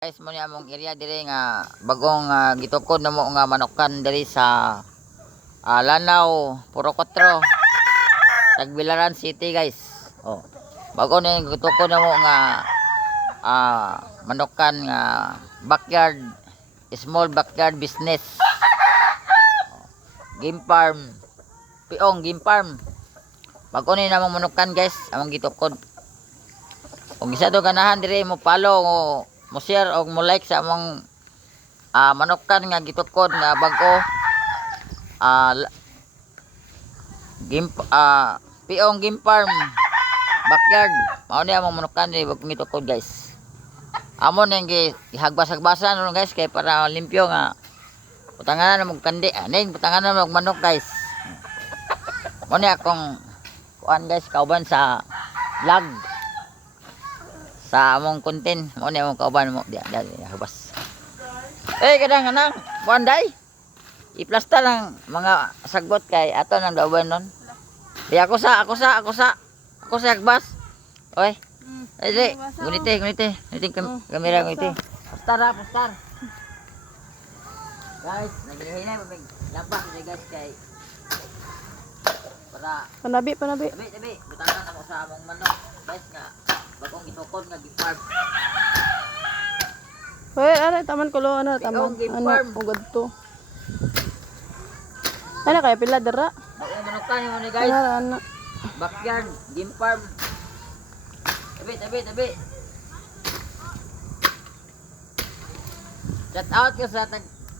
Guys, mo ni among area diri nga bagong gitukod na mo nga manokan diri sa Lanao, Puro 4, Tagbilaran City, guys. Oh. Bago ni gitukod na mo nga manokan nga backyard, small backyard business. Game farm, piong game farm. Bago ni namong manokan, guys, among gitukod. Kung isa do ganahan diri mo follow mo share o mo like sa among manokan nga gitukod nga bag-o game piong game farm backyard. Mao ni among manokan ni bagong gitukod, guys. Amon nang gihagbas-hagbasan ron, guys, kay para limpyo nga putanganan mo kandi aning putanganan mo manok, guys. Mo ni akong kuan, guys, kauban sa vlog sa among content. Mo ni among kauban mo dia habas. Kadang anang buanday iplasta lang mga sagbot kay ato nang dauban nun. Di ako sa hagbas. Oy. Ay, gunite kamera gunite. Postar. Guys, naglihinay pa mig lampak ni guys kay para Panabi. tabi butangan ako sa among manok, guys, nga bagong gitukod nga gi-farm. Hoy, taman kulo taman. Game farm. Ugad to. Kaya pila dira? Bagong manokan mo ni, guys. Backyard game farm. Tabi. Shout out ko sa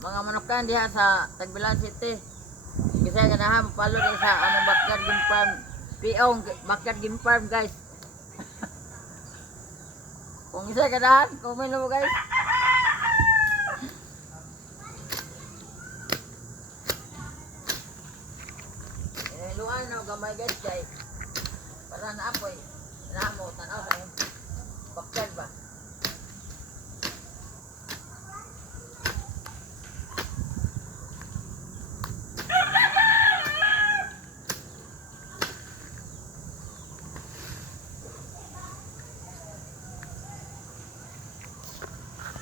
mga manokan diha sa Tagbilaran City. Bisaya ganahan follow din sa among backyard game farm. Piong backyard game farm, guys. Kung isa ganahan, comment mo, guys. Luan na gamay, guys, kay para naapoy. Na mo tanaw sa backyard ba.